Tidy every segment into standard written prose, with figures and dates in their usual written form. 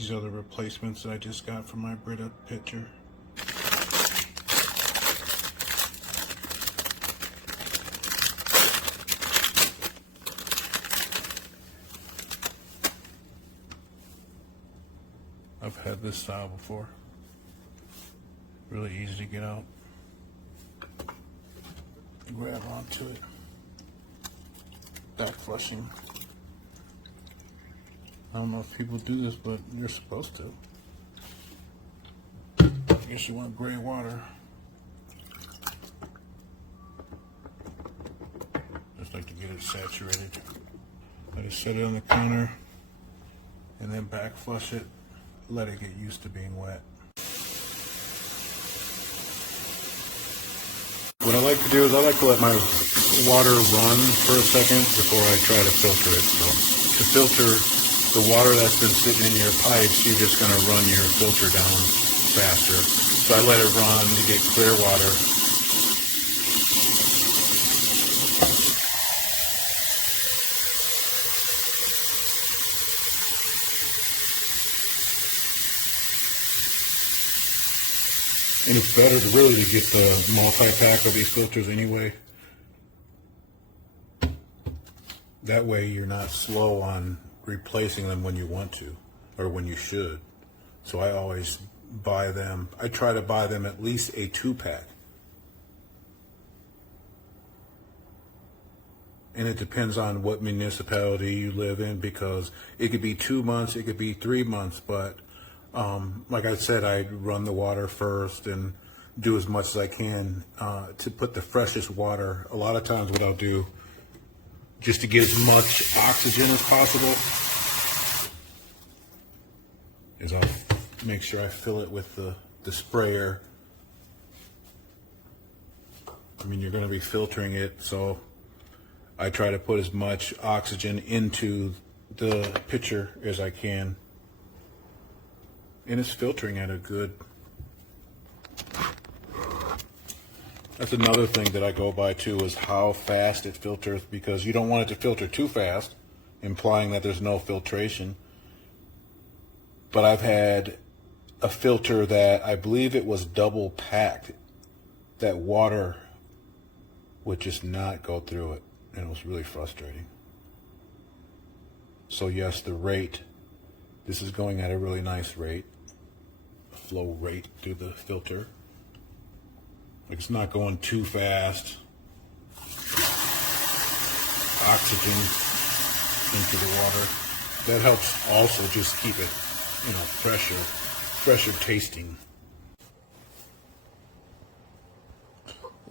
These are the replacements that I just got from my Brita pitcher. I've had this style before. Really easy to get out. Grab onto it. Back flushing. I don't know if people do this, but you're supposed to. I guess you want gray water. Just like to get it saturated. I just set it on the counter and then back flush it. Let it get used to being wet. What I like to do is I like to let my water run for a second before I try to filter it. So to filter the water that's been sitting in your pipes, you're just going to run your filter down faster. So I let it run to get clear water. And it's better to really get the multi-pack of these filters anyway. That way you're not slow on replacing them when you want to, or when you should. So I always buy them, I try to buy them at least a 2-pack. And it depends on what municipality you live in, because it could be 2 months, it could be 3 months, but like I said, I run the water first and do as much as I can to put the freshest water. A lot of times what I'll do, just to get as much oxygen as possible, is I'll make sure I fill it with the sprayer. I mean, you're going to be filtering it, so I try to put as much oxygen into the pitcher as I can. And it's filtering at a good. That's another thing that I go by too, is how fast it filters, because you don't want it to filter too fast, implying that there's no filtration. But I've had a filter that I believe it was double packed, that water would just not go through it, and it was really frustrating. So yes, the rate, this is going at a really nice rate, flow rate through the filter. Like, it's not going too fast. Oxygen into the water. That helps also just keep it, you know, fresher tasting.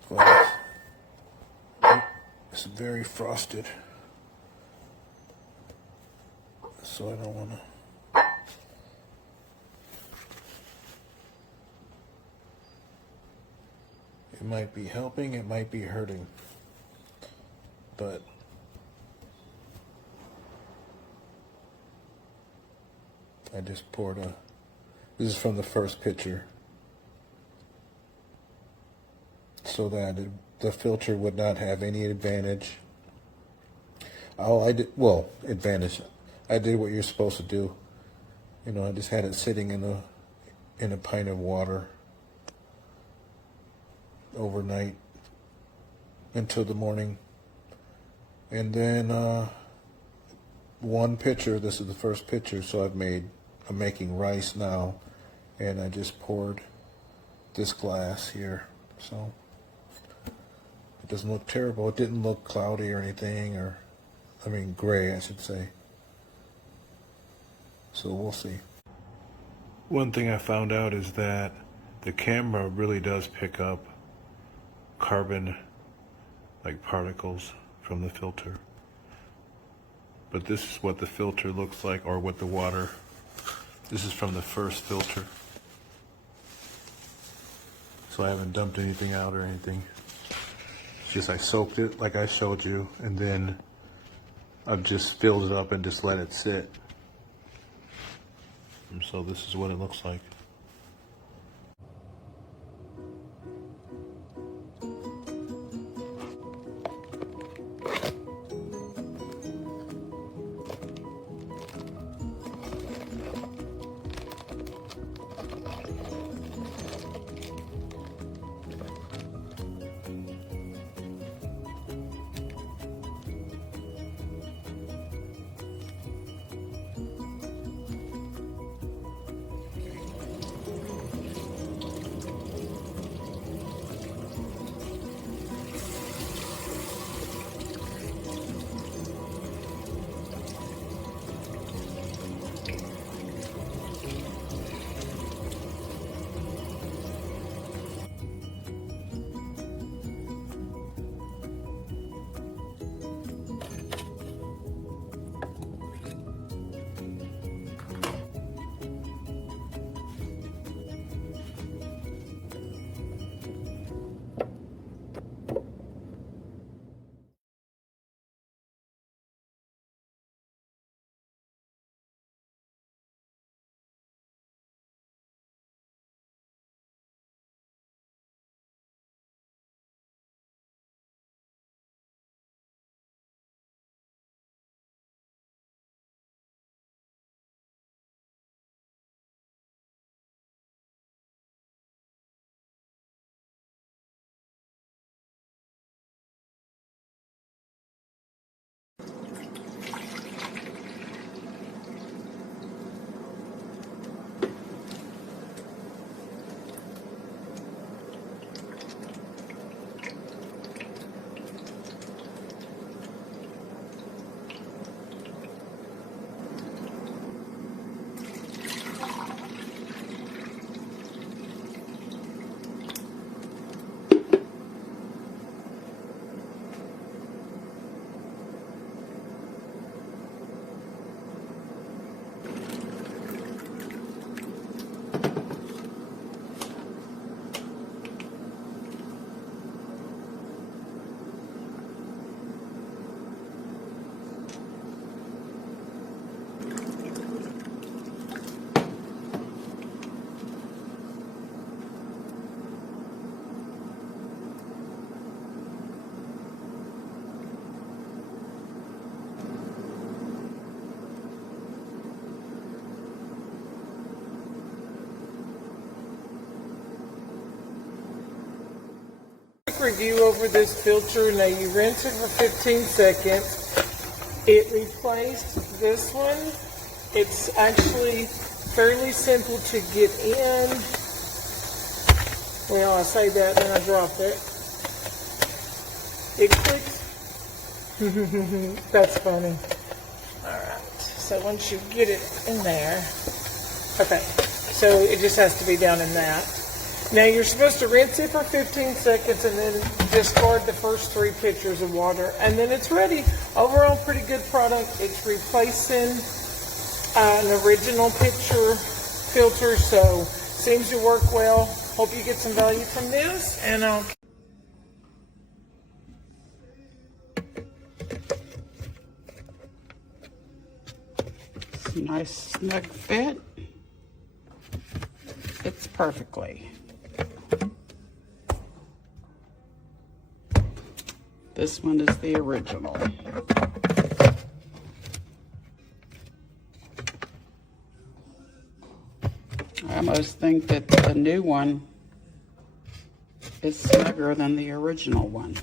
Well, it's very frosted, so I don't want to. It might be helping, it might be hurting, but I just poured this is from the first pitcher, so that the filter would not have any advantage. Advantage. I did what you're supposed to do. You know, I just had it sitting in a pint of water overnight until the morning, and then one pitcher. This is the first pitcher, so I'm making rice now, and I just poured this glass here, so it doesn't look terrible. It didn't look cloudy or anything, gray, I should say. So we'll see. One thing I found out is that the camera really does pick up carbon, like particles, from the filter. But this is what the filter looks like, or what the water. This is from the first filter. So I haven't dumped anything out or anything. It's just I soaked it like I showed you, and then I've just filled it up and just let it sit. And so this is what it looks like. quick review over this filter. Now you rinse it for 15 seconds. It replaced this one. It's actually fairly simple to get in. Well, I say that and then I drop it. It clicks. That's funny. Alright, so once you get it in there, okay, so it just has to be down in that. Now you're supposed to rinse it for 15 seconds and then discard the first 3 pitchers of water, and then it's ready. Overall, pretty good product. It's replacing an original pitcher filter, so seems to work well. Hope you get some value from this, and I'll... Nice snug fit. Fits perfectly. This one is the original. I almost think that the new one is snugger than the original one.